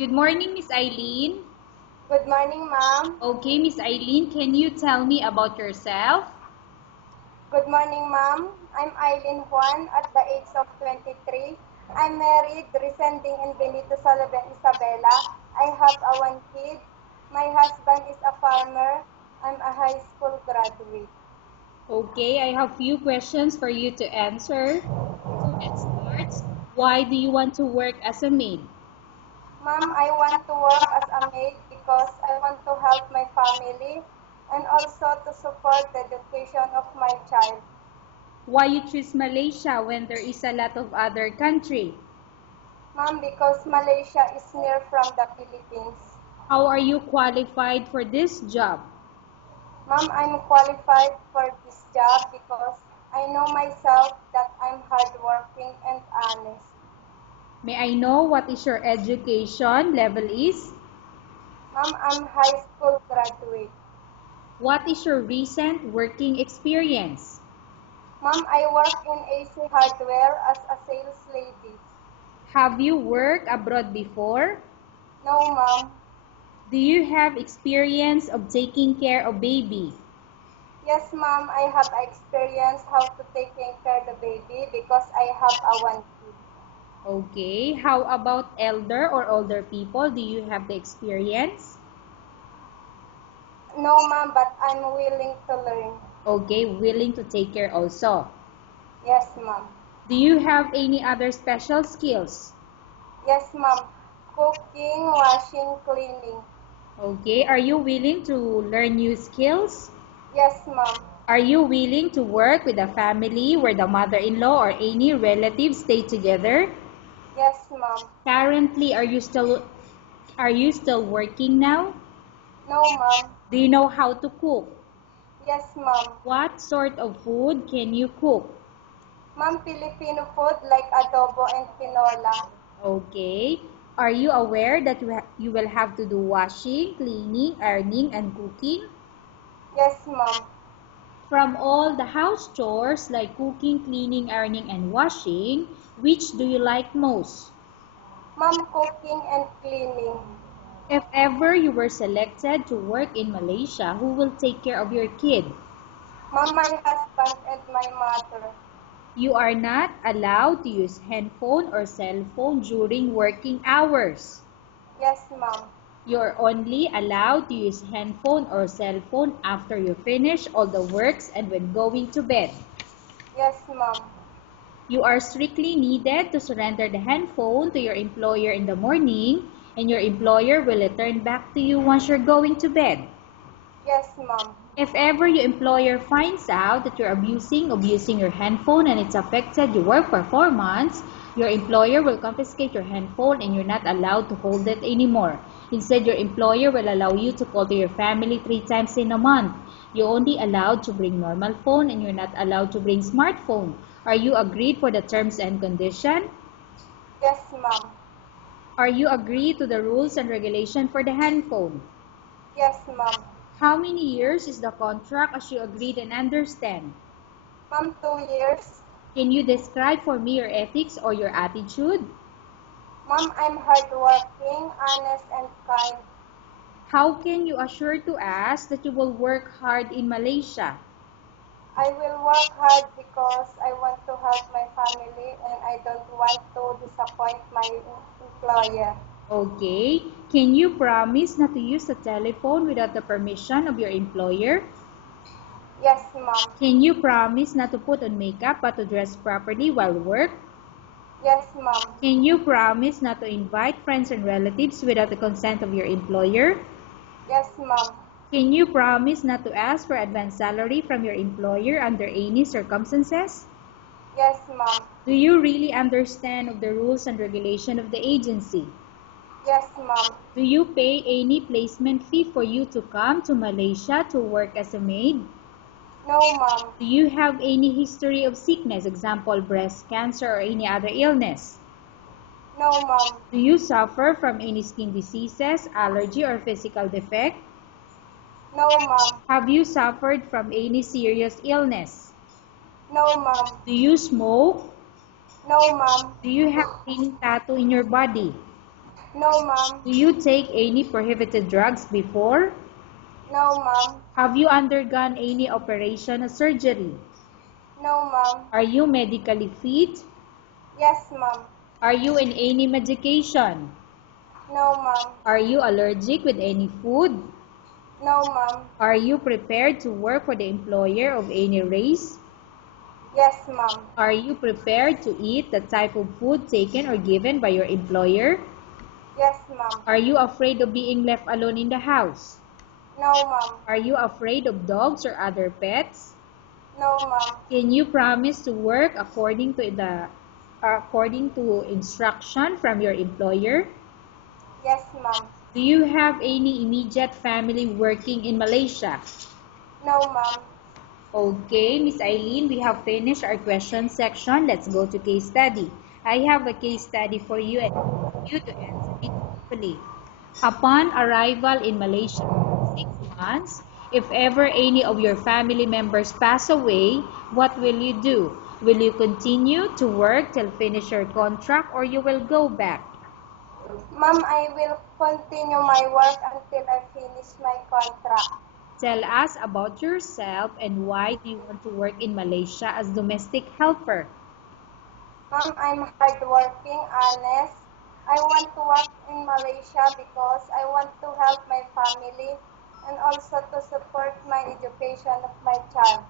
Good morning, Miss Eileen. Good morning, ma'am. Okay, Miss Eileen, can you tell me about yourself? Good morning, ma'am. I'm Eileen Juan at the age of 23. I'm married, residing in Benito Sullivan, Isabela. I have one kid. My husband is a farmer. I'm a high school graduate. Okay, I have few questions for you to answer. So let's start. Why do you want to work as a maid? Ma'am, I want to work as a maid because I want to help my family and also to support the education of my child. Why you choose Malaysia when there is a lot of other country? Ma'am, because Malaysia is near from the Philippines. How are you qualified for this job? Ma'am, I'm qualified for this job because I know myself that I'm hardworking and honest. May I know what is your education level is? Ma'am, I'm high school graduate. What is your recent working experience? Ma'am, I work in AC Hardware as a sales lady. Have you worked abroad before? No, ma'am. Do you have experience of taking care of baby? Yes, ma'am, I have experience how to take care of the baby because I have a one kid. Okay. How about elder or older people? Do you have the experience? No, ma'am, but I'm willing to learn. Okay. Willing to take care also. Yes, ma'am. Do you have any other special skills? Yes, ma'am. Cooking, washing, cleaning. Okay. Are you willing to learn new skills? Yes, ma'am. Are you willing to work with a family where the mother-in-law or any relatives stay together? Yes, ma'am. Currently, are you still working now? No, ma'am. Do you know how to cook? Yes, ma'am. What sort of food can you cook? Ma'am, Filipino food like adobo and tinola. Okay. Are you aware that you will have to do washing, cleaning, ironing, and cooking? Yes, ma'am. From all the house chores like cooking, cleaning, ironing, and washing, which do you like most? Ma'am, cooking and cleaning. If ever you were selected to work in Malaysia, who will take care of your kid? Ma'am, my husband and my mother. You are not allowed to use handphone or cell phone during working hours. Yes, ma'am. You're only allowed to use handphone or cell phone after you finish all the works and when going to bed. Yes, ma'am. You are strictly needed to surrender the handphone to your employer in the morning, and your employer will return back to you once you're going to bed. Yes, ma'am. If ever your employer finds out that you're abusing your handphone and it's affected your work performance, your employer will confiscate your handphone and you're not allowed to hold it anymore. Instead, your employer will allow you to call to your family 3 times in a month. You're only allowed to bring normal phone and you're not allowed to bring smartphone. Are you agreed for the terms and condition? Yes, ma'am. Are you agreed to the rules and regulation for the handphone? Yes, ma'am. How many years is the contract as you agreed and understand? Ma'am, 2 years. Can you describe for me your ethics or your attitude? Ma'am, I'm hardworking, honest, and kind. How can you assure to us that you will work hard in Malaysia? I will work hard because I want to help my family and I don't want to disappoint my employer. Okay. Can you promise not to use the telephone without the permission of your employer? Yes, ma'am. Can you promise not to put on makeup but to dress properly while work? Yes, ma'am. Can you promise not to invite friends and relatives without the consent of your employer? Yes, ma'am. Can you promise not to ask for advance salary from your employer under any circumstances? Yes, ma'am. Do you really understand of the rules and regulation of the agency? Yes, ma'am. Do you pay any placement fee for you to come to Malaysia to work as a maid? No, ma'am. Do you have any history of sickness, example breast cancer or any other illness? No, ma'am. Do you suffer from any skin diseases, allergy or physical defect? No, ma'am. Have you suffered from any serious illness? No, ma'am. Do you smoke? No, ma'am. Do you have any tattoo in your body? No, ma'am. Do you take any prohibited drugs before? No, ma'am. Have you undergone any operation or surgery? No, ma'am. Are you medically fit? Yes, ma'am. Are you in any medication? No, ma'am. Are you allergic with any food? No, ma'am. Are you prepared to work for the employer of any race? Yes, ma'am. Are you prepared to eat the type of food taken or given by your employer? Yes, ma'am. Are you afraid of being left alone in the house? No, ma'am. Are you afraid of dogs or other pets? No, ma'am. Can you promise to work according to instruction from your employer? Yes, ma'am. Do you have any immediate family working in Malaysia? No, ma'am. Okay, Miss Eileen, we have finished our question section. Let's go to case study. I have a case study for you and I want you to answer it truthfully. Upon arrival in Malaysia for 6 months, if ever any of your family members pass away, what will you do? Will you continue to work till finish your contract or you will go back? Ma'am, I will continue my work until I finish my contract. Tell us about yourself and why do you want to work in Malaysia as domestic helper? Ma'am, I'm hardworking, honest. I want to work in Malaysia because I want to help my family and also to support my education of my child.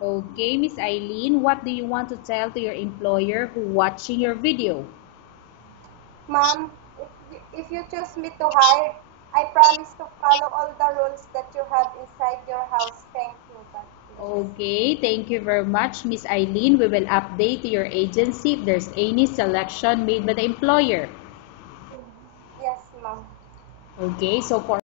Okay, Miss Eileen, what do you want to tell to your employer who watching your video? Ma'am, if you choose me to hire, I promise to follow all the rules that you have inside your house. Thank you. God bless. Okay, thank you very much, Miss Eileen. We will update your agency if there's any selection made by the employer. Yes, ma'am. Okay, so for